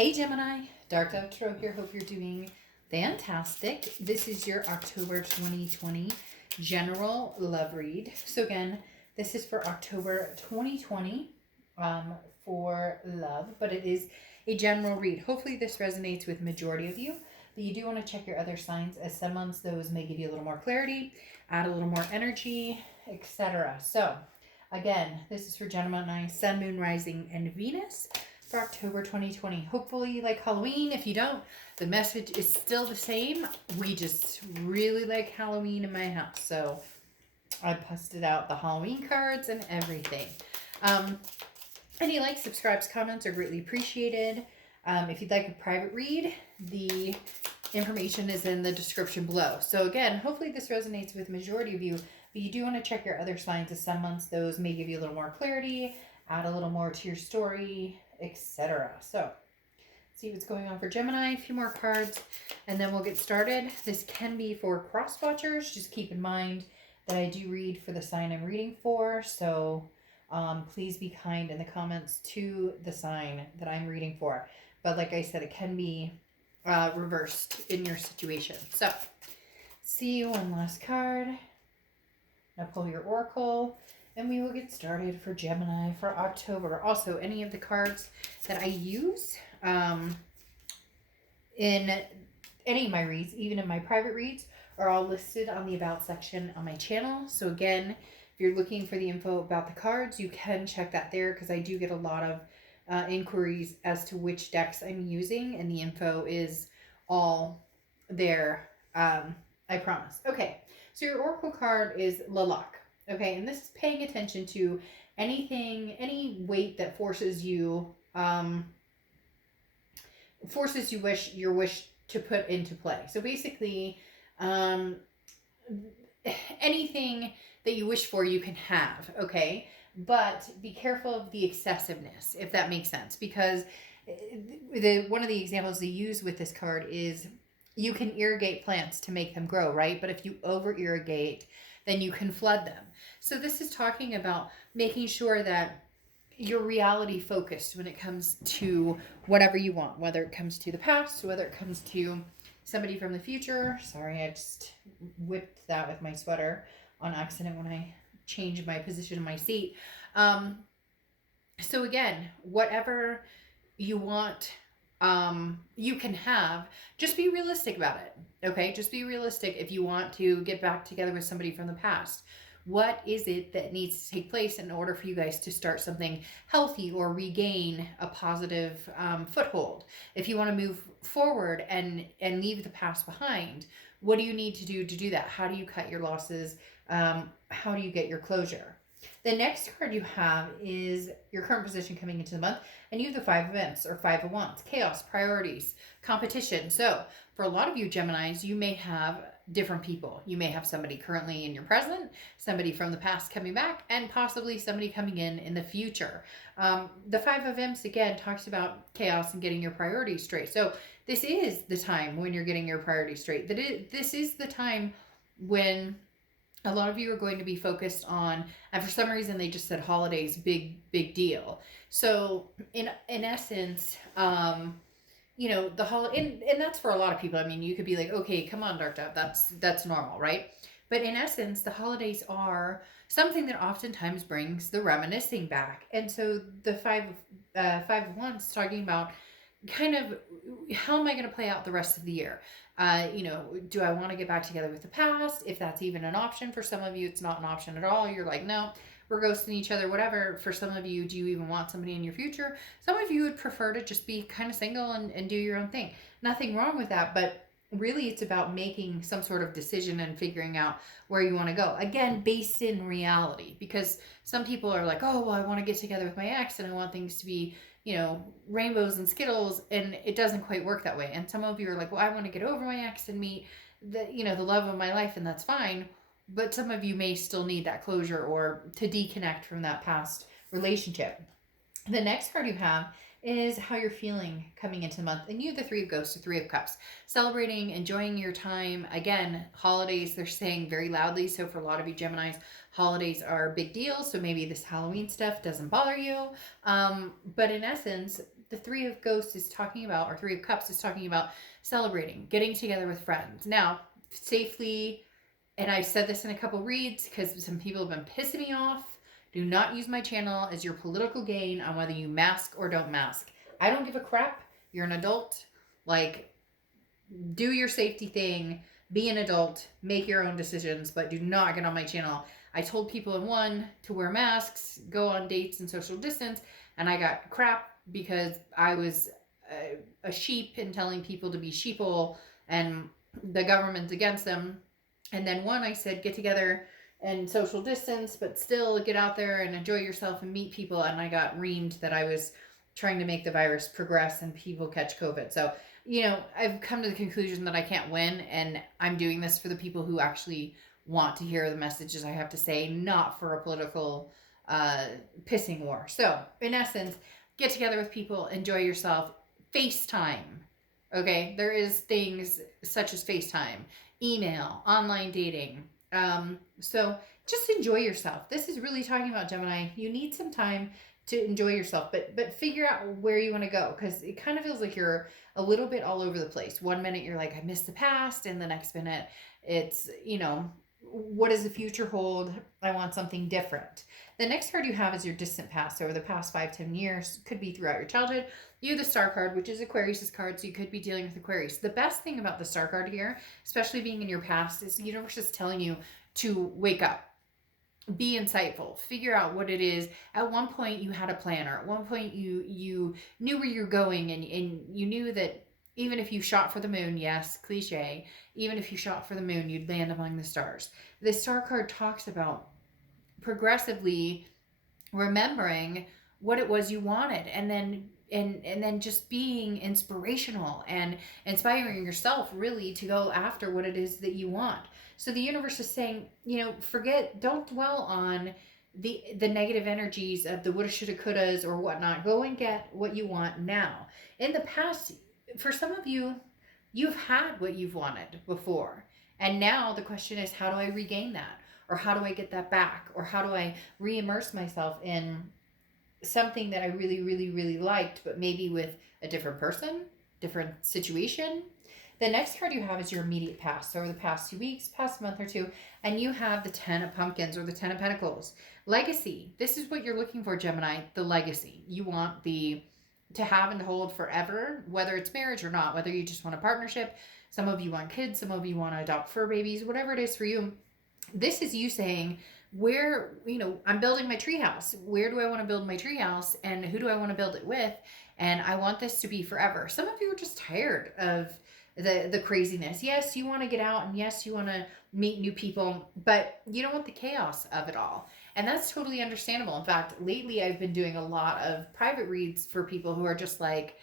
Hey Gemini, Dark Dove Tarot here. Hope you're doing fantastic. This is your October 2020 general love read. So again, this is for October 2020 for love, but it is a general read. Hopefully this resonates with majority of you, but you do want to check your other signs, as some months those may give you a little more clarity, add a little more energy, etc. So again, this is for Gemini, Sun, Moon, Rising, and Venus for October 2020. Hopefully you like Halloween. If you don't, the message is still the same. We just really like Halloween in my house. So I posted out the Halloween cards and everything. Any likes, subscribes, comments are greatly appreciated. If you'd like a private read, the information is in the description below. So again, hopefully this resonates with the majority of you, but you do want to check your other signs, as some months those may give you a little more clarity, add a little more to your story, etc. So see what's going on for Gemini. A few more cards and then we'll get started. This can be for cross watchers. Just keep in mind that I do read for the sign I'm reading for. So please be kind in the comments to the sign that I'm reading for. But like I said, it can be reversed in your situation. So see one last card. Now pull your oracle. And we will get started for Gemini for October. Also, any of the cards that I use in any of my reads, even in my private reads, are all listed on the About section on my channel. So again, if you're looking for the info about the cards, you can check that there, because I do get a lot of inquiries as to which decks I'm using, and the info is all there, I promise. Okay, so your oracle card is Lalak. Okay, and this is paying attention to anything, any weight that forces you your wish to put into play. So basically, anything that you wish for, you can have. Okay, but be careful of the excessiveness, if that makes sense, because one of the examples they use with this card is you can irrigate plants to make them grow, right? But if you over irrigate, then you can flood them. So this is talking about making sure that you're reality focused when it comes to whatever you want, whether it comes to the past, whether it comes to somebody from the future. Sorry, I just whipped that with my sweater on accident when I changed my position in my seat. So again, whatever you want, you can have. Just be realistic about it. Okay, just be realistic. If you want to get back together with somebody from the past, what is it that needs to take place in order for you guys to start something healthy or regain a positive foothold? If you want to move forward and leave the past behind, what do you need to do that? How do you cut your losses? How do you get your closure? The next card you have is your current position coming into the month, and you have the Five of Wands, or Five of Wands, chaos, priorities, competition. So for a lot of you Geminis, you may have different people. You may have somebody currently in your present, somebody from the past coming back, and possibly somebody coming in the future. The Five of Wands, again, talks about chaos and getting your priorities straight. So this is the time when you're getting your priorities straight. This is the time when a lot of you are going to be focused on, and for some reason they just said holidays, big deal. So in essence, you know, the holiday, and that's for a lot of people. I mean, you could be like, okay, come on, Dark Dove, that's normal, right? But in essence, the holidays are something that oftentimes brings the reminiscing back. And so the Five of Wands talking about kind of, how am I going to play out the rest of the year? You know, do I want to get back together with the past? If that's even an option. For some of you, it's not an option at all. You're like, no, we're ghosting each other, whatever. For some of you, do you even want somebody in your future? Some of you would prefer to just be kind of single and do your own thing. Nothing wrong with that, but really it's about making some sort of decision and figuring out where you want to go. Again, based in reality, because some people are like, oh, well, I want to get together with my ex and I want things to be, you know, rainbows and Skittles, and it doesn't quite work that way. And some of you are like, well, I want to get over my ex and meet the, you know, the love of my life, and that's fine. But some of you may still need that closure or to deconnect from that past relationship. The next card you have is how you're feeling coming into the month. And you have the Three of Ghosts, or Three of Cups. Celebrating, enjoying your time. Again, holidays, they're saying very loudly. So for a lot of you Geminis, holidays are a big deal. So maybe this Halloween stuff doesn't bother you. But in essence, the Three of Ghosts is talking about, or Three of Cups is talking about celebrating, getting together with friends. Now, safely, and I said this in a couple reads because some people have been pissing me off. Do not use my channel as your political gain on whether you mask or don't mask. I don't give a crap. You're an adult. Like, do your safety thing. Be an adult. Make your own decisions, but do not get on my channel. I told people in one to wear masks, go on dates and social distance, and I got crap because I was a sheep and telling people to be sheeple and the government's against them. And then one, I said, get together and social distance, but still get out there and enjoy yourself and meet people. And I got reamed that I was trying to make the virus progress and people catch COVID. So, you know, I've come to the conclusion that I can't win. And I'm doing this for the people who actually want to hear the messages I have to say, not for a political pissing war. So, in essence, get together with people, enjoy yourself, FaceTime. Okay, there is things such as FaceTime, email, online dating. So just enjoy yourself. This is really talking about Gemini. You need some time to enjoy yourself, but figure out where you want to go, because it kind of feels like you're a little bit all over the place. One minute you're like, I miss the past, and the next minute it's, you know, what does the future hold? I want something different. The next card you have is your distant past. So over the past 5-10 years, could be throughout your childhood. You have the Star card, which is Aquarius's card, so you could be dealing with Aquarius. The best thing about the Star card here, especially being in your past, is the universe is telling you to wake up, be insightful, figure out what it is. At one point you had a plan, or at one point you knew where you're going, and you knew that even if you shot for the moon, yes, cliche, even if you shot for the moon, you'd land among the stars. The Star card talks about progressively remembering what it was you wanted, and then just being inspirational and inspiring yourself really to go after what it is that you want. So the universe is saying, you know, don't dwell on the negative energies of the woulda, shoulda, couldas or whatnot. Go and get what you want now. In the past, for some of you, you've had what you've wanted before. And now the question is, how do I regain that? Or how do I get that back? Or how do I re-immerse myself in something that I really, really, really liked, but maybe with a different person, different situation? The next card you have is your immediate past. So over the past 2 weeks, past month or two, and you have the 10 of Pumpkins or the 10 of Pentacles. Legacy. This is what you're looking for, Gemini, the legacy. You want to have and to hold forever, whether it's marriage or not, whether you just want a partnership. Some of you want kids, some of you want to adopt fur babies, whatever it is for you. This is you saying, where, you know, I'm building my treehouse. Where do I want to build my treehouse, and who do I want to build it with? And I want this to be forever. Some of you are just tired of the craziness. Yes, you want to get out, and yes, you want to meet new people, but you don't want the chaos of it all. And that's totally understandable. In fact, lately I've been doing a lot of private reads for people who are just like,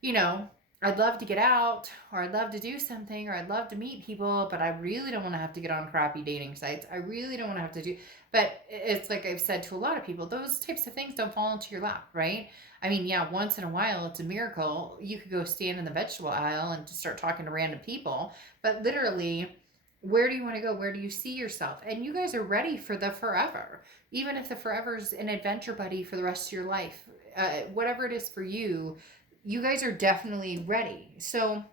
you know, I'd love to get out, or I'd love to do something, or I'd love to meet people, but I really don't want to have to get on crappy dating sites. I really don't want to have to do, but it's like I've said to a lot of people, those types of things don't fall into your lap, right? I mean, yeah, once in a while, it's a miracle. You could go stand in the vegetable aisle and just start talking to random people, but literally, where do you want to go? Where do you see yourself? And you guys are ready for the forever. Even if the forever is an adventure buddy for the rest of your life, whatever it is for you, you guys are definitely ready. So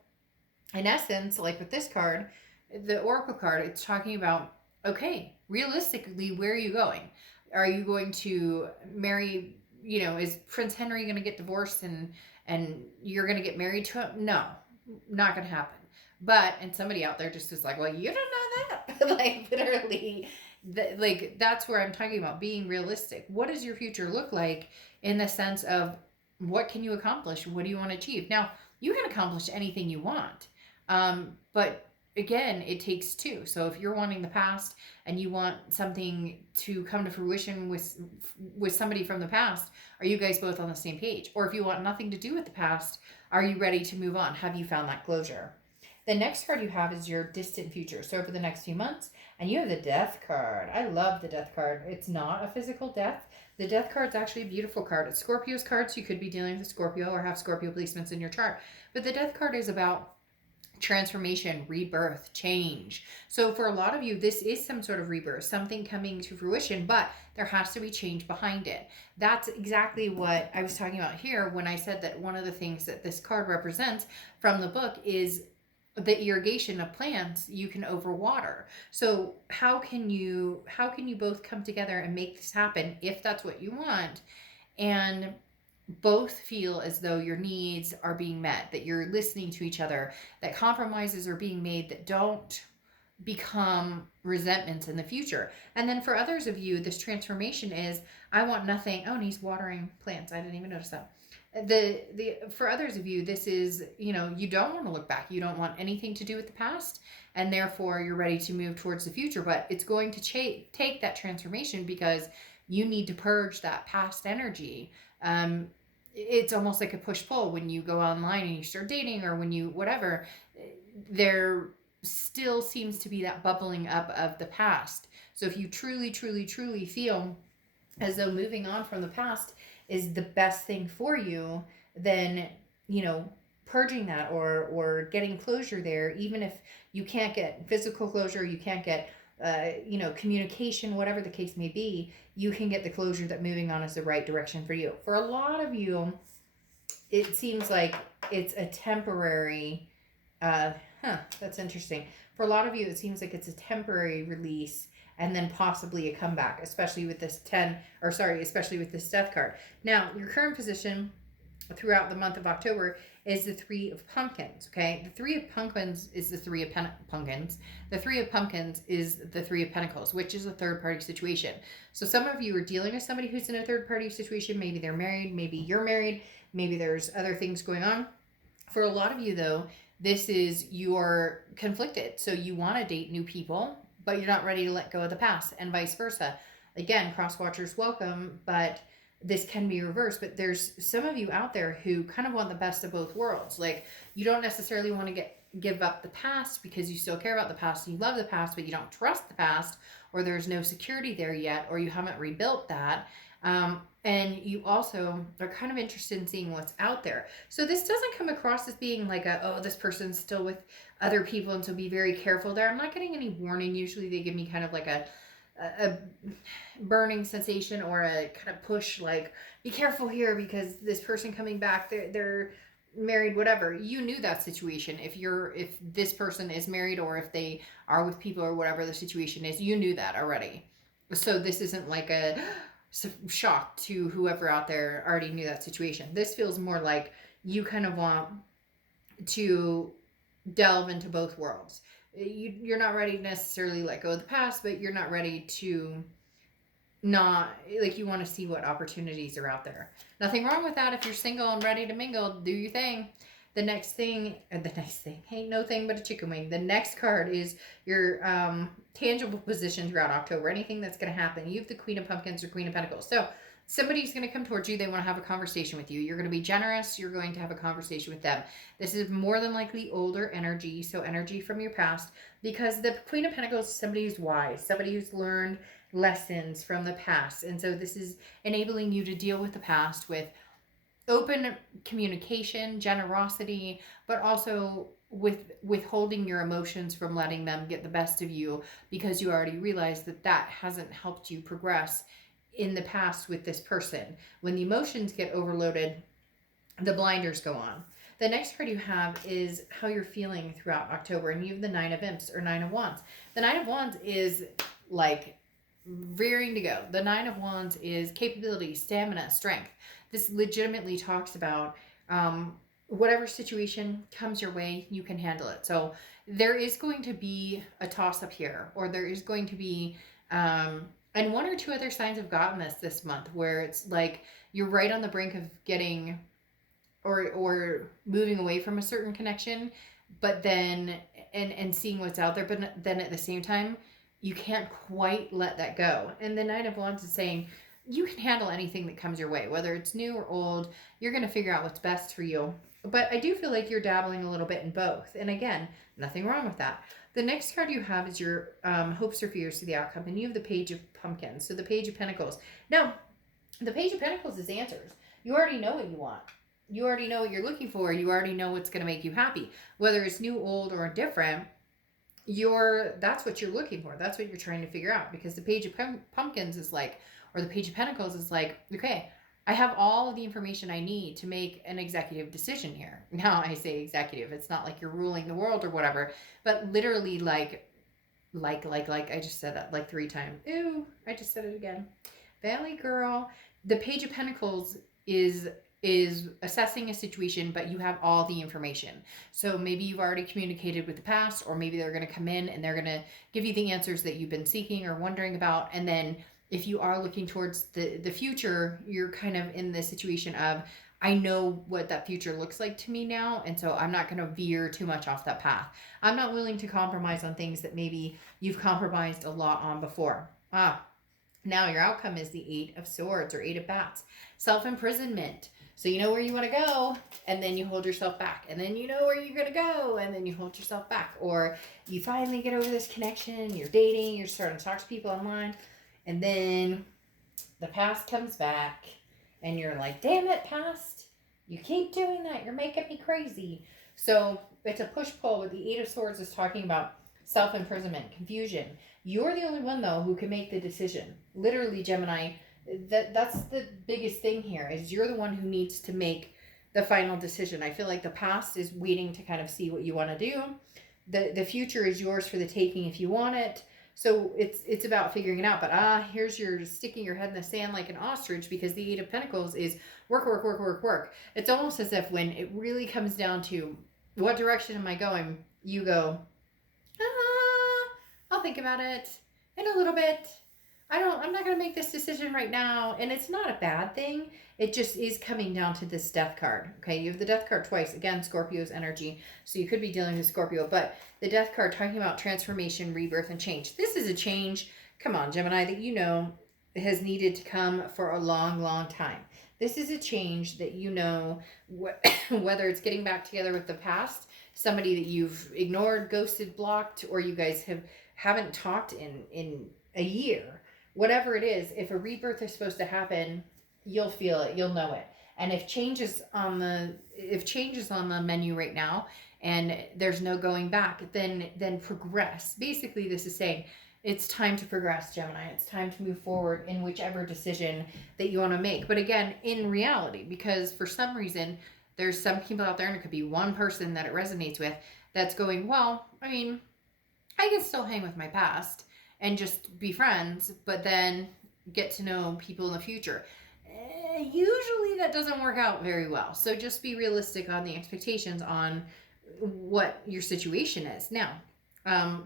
in essence, like with this card, the Oracle card, it's talking about, okay, realistically, where are you going? Are you going to marry, you know, is Prince Henry going to get divorced and you're going to get married to him? No, not going to happen. But, and somebody out there just is like, well, you don't know that. Like, literally, like, that's where I'm talking about being realistic. What does your future look like in the sense of what can you accomplish? What do you want to achieve? Now, you can accomplish anything you want. But again, it takes two. So if you're wanting the past and you want something to come to fruition with somebody from the past, are you guys both on the same page? Or if you want nothing to do with the past, are you ready to move on? Have you found that closure? The next card you have is your distant future. So for the next few months, and you have the Death card. I love the Death card. It's not a physical death. The Death card is actually a beautiful card. It's Scorpio's card, so you could be dealing with a Scorpio or have Scorpio placements in your chart. But the Death card is about transformation, rebirth, change. So for a lot of you, this is some sort of rebirth, something coming to fruition, but there has to be change behind it. That's exactly what I was talking about here when I said that one of the things that this card represents from the book is the irrigation of plants. You can overwater. So how can you both come together and make this happen if that's what you want, and both feel as though your needs are being met, that you're listening to each other, that compromises are being made that don't become resentments in the future. And then for others of you, this transformation is, I want nothing. Oh, and he's watering plants. I didn't even notice that. The for others of you, this is, you know, you don't want to look back. You don't want anything to do with the past, and therefore you're ready to move towards the future. But it's going to take that transformation because you need to purge that past energy. It's almost like a push-pull when you go online and you start dating, or when you whatever, there still seems to be that bubbling up of the past. So if you truly feel as though moving on from the past is the best thing for you, then, you know, purging that or getting closure there, even if you can't get physical closure, you can't get you know, communication, whatever the case may be, you can get the closure that moving on is the right direction for you. For a lot of you, it seems like it's a temporary, that's interesting. For a lot of you, it seems like it's a temporary release and then possibly a comeback, especially with this especially with this death card. Now, your current position throughout the month of October is the Three of Pumpkins, okay? The Three of Pumpkins is the Three of Pumpkins. The Three of Pumpkins is the Three of Pentacles, which is a third-party situation. So some of you are dealing with somebody who's in a third-party situation. Maybe they're married. Maybe you're married. Maybe there's other things going on. For a lot of you, though, this is you're conflicted. So you want to date new people, but you're not ready to let go of the past, and vice versa. Again, cross-watchers welcome, but this can be reversed. But there's some of you out there who kind of want the best of both worlds. Like, you don't necessarily want to give up the past because you still care about the past, you love the past, but you don't trust the past, or there's no security there yet, or you haven't rebuilt that. And you also are kind of interested in seeing what's out there. So this doesn't come across as being like this person's still with other people, and so be very careful there. I'm not getting any warning. Usually they give me kind of like a burning sensation, or a kind of push, like, be careful here because this person coming back, they're married, whatever. You knew that situation. If this person is married, or if they are with people, or whatever the situation is, you knew that already. So this isn't like a shock to whoever out there already knew that situation. This feels more like you kind of want to delve into both worlds. You're not ready to necessarily let go of the past, but you're not ready to not, like, you want to see what opportunities are out there. Nothing wrong with that. If you're single and ready to mingle, do your thing. The next thing, ain't no thing but a chicken wing. The next card is your tangible position throughout October. Anything that's going to happen. You have the Queen of Pumpkins or Queen of Pentacles. So somebody's going to come towards you. They want to have a conversation with you. You're going to be generous. You're going to have a conversation with them. This is more than likely older energy, so energy from your past, because the Queen of Pentacles is somebody who's wise, somebody who's learned lessons from the past. And so this is enabling you to deal with the past with open communication, generosity, but also with withholding your emotions from letting them get the best of you, because you already realized that hasn't helped you progress in the past with this person. When the emotions get overloaded, the blinders go on. The next card you have is how you're feeling throughout October, and you have the Nine of Imps or Nine of Wands. The Nine of Wands is like rearing to go. The Nine of Wands is capability, stamina, strength. This legitimately talks about whatever situation comes your way, you can handle it. So there is going to be a toss-up here, or there is going to be and one or two other signs have gotten this month, where it's like you're right on the brink of getting or moving away from a certain connection, but then and seeing what's out there, but then at the same time you can't quite let that go. And the Nine of Wands is saying you can handle anything that comes your way, whether it's new or old. You're going to figure out what's best for you. But I do feel like you're dabbling a little bit in both. And again, nothing wrong with that. The next card you have is your hopes or fears to the outcome. And you have the Page of Pumpkins. So the Page of Pentacles. Now, the Page of Pentacles is answers. You already know what you want. You already know what you're looking for. You already know what's going to make you happy. Whether it's new, old, or different, that's what you're looking for. That's what you're trying to figure out. Because the Page of Pumpkins is like, or the Page of Pentacles is like, okay, I have all the information I need to make an executive decision here. Now I say executive. It's not like you're ruling the world or whatever, but literally like I just said that like 3 times. Ew, I just said it again. Valley girl. The Page of Pentacles is assessing a situation, but you have all the information. So maybe you've already communicated with the past, or maybe they're going to come in and they're going to give you the answers that you've been seeking or wondering about. And then if you are looking towards the future, you're kind of in the situation of, I know what that future looks like to me now, and so I'm not going to veer too much off that path. I'm not willing to compromise on things that maybe you've compromised a lot on before. Now your outcome is the 8 of Swords, or 8 of Bats. Self-imprisonment. So you know where you want to go, and then you hold yourself back. And then you know where you're going to go, and then you hold yourself back. Or you finally get over this connection, you're dating, you're starting to talk to people online, and then the past comes back, and you're like, damn it, past, you keep doing that. You're making me crazy. So it's a push-pull, but the 8 of Swords is talking about self-imprisonment, confusion. You're the only one, though, who can make the decision. Literally, Gemini, that's the biggest thing here, is you're the one who needs to make the final decision. I feel like the past is waiting to kind of see what you want to do. The future is yours for the taking if you want it. So it's about figuring it out. But here's your sticking your head in the sand like an ostrich, because the 8 of Pentacles is work, work, work, work, work. It's almost as if when it really comes down to what direction am I going, you go, I'll think about it in a little bit. I'm not going to make this decision right now. And it's not a bad thing. It just is coming down to this Death card. Okay, you have the Death card twice. Again, Scorpio's energy. So you could be dealing with Scorpio. But the Death card talking about transformation, rebirth, and change. This is a change, come on, Gemini, that you know has needed to come for a long, long time. This is a change that you know, whether it's getting back together with the past, somebody that you've ignored, ghosted, blocked, or you guys haven't talked in a year. Whatever it is, if a rebirth is supposed to happen, you'll feel it, you'll know it. And if change is on the menu right now and there's no going back, then progress. Basically, this is saying it's time to progress, Gemini. It's time to move forward in whichever decision that you want to make. But again, in reality, because for some reason, there's some people out there, and it could be one person that it resonates with, that's going, well, I mean, I can still hang with my past and just be friends, but then get to know people in the future. Usually that doesn't work out very well. So just be realistic on the expectations on what your situation is. Now,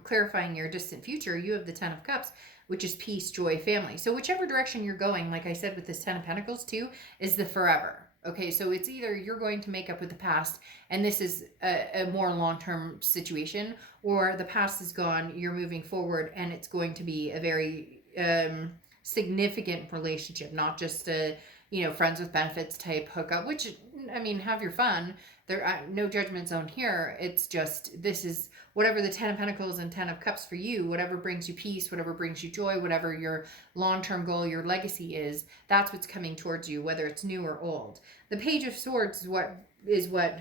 clarifying your distant future, you have the 10 of Cups, which is peace, joy, family. So whichever direction you're going, like I said with this 10 of Pentacles too, is the forever. Okay, so it's either you're going to make up with the past, and this is a more long-term situation, or the past is gone, you're moving forward, and it's going to be a very significant relationship, not just a, friends with benefits type hookup, which, I mean, have your fun. There no judgment zone here. It's just, this is whatever the 10 of Pentacles and 10 of Cups for you, whatever brings you peace, whatever brings you joy, whatever your long-term goal, your legacy is, that's what's coming towards you, whether it's new or old. The Page of Swords is what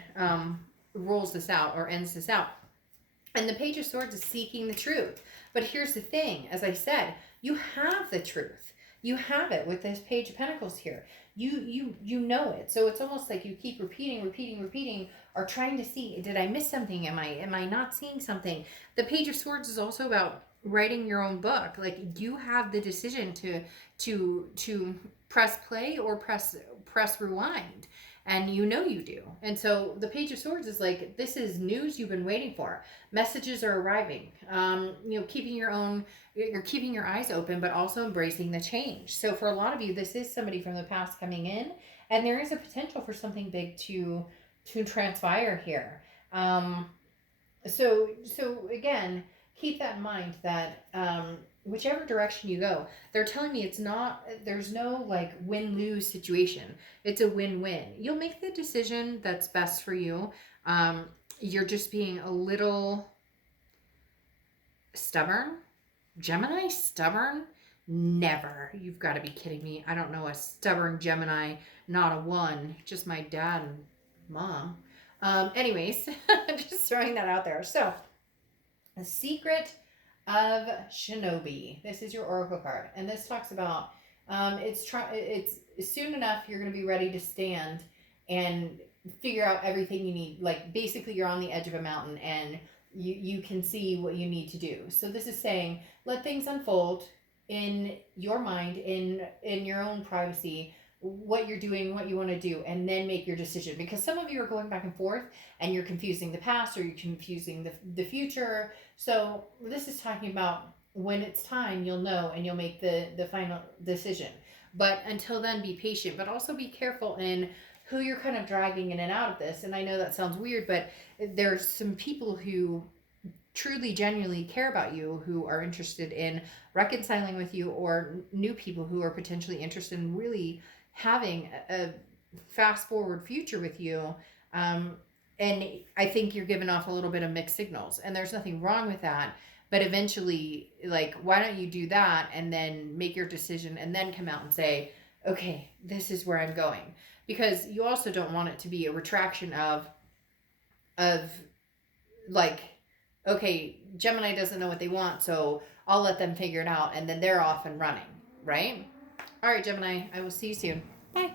rolls this out or ends this out. And the Page of Swords is seeking the truth. But here's the thing, as I said, you have the truth. You have it with this Page of Pentacles here. You know it. So it's almost like you keep repeating, or trying to see, did I miss something? Am I not seeing something? The Page of Swords is also about writing your own book. Like, you have the decision to press play or press rewind. And you know you do. And so the Page of Swords is like, this is news you've been waiting for. Messages are arriving. You're keeping your eyes open, but also embracing the change. So for a lot of you, this is somebody from the past coming in, and there is a potential for something big to transpire here. So again, keep that in mind that whichever direction you go, they're telling me there's no like win-lose situation. It's a win-win. You'll make the decision that's best for you. You're just being a little stubborn. Gemini, stubborn. Never. You've got to be kidding me. I don't know a stubborn Gemini, not a one, just my dad and mom. Anyways, just throwing that out there. So, the Secret of Shinobi. This is your oracle card, and this talks about it's soon enough you're going to be ready to stand and figure out everything you need. Like basically, you're on the edge of a mountain and you can see what you need to do. So this is saying let things unfold in your mind, in your own privacy, what you're doing, what you want to do, and then make your decision. Because some of you are going back and forth and you're confusing the past or you're confusing the future. So this is talking about when it's time, you'll know and you'll make the final decision. But until then, be patient, but also be careful in who you're kind of dragging in and out of this. And I know that sounds weird, but there's some people who truly genuinely care about you, who are interested in reconciling with you, or new people who are potentially interested in really having a fast forward future with you. And I think you're giving off a little bit of mixed signals, and there's nothing wrong with that. But eventually, like, why don't you do that and then make your decision and then come out and say, okay, this is where I'm going. Because you also don't want it to be a retraction of like, okay, Gemini doesn't know what they want, so I'll let them figure it out, and then they're off and running, right? All right, Gemini, I will see you soon. Bye.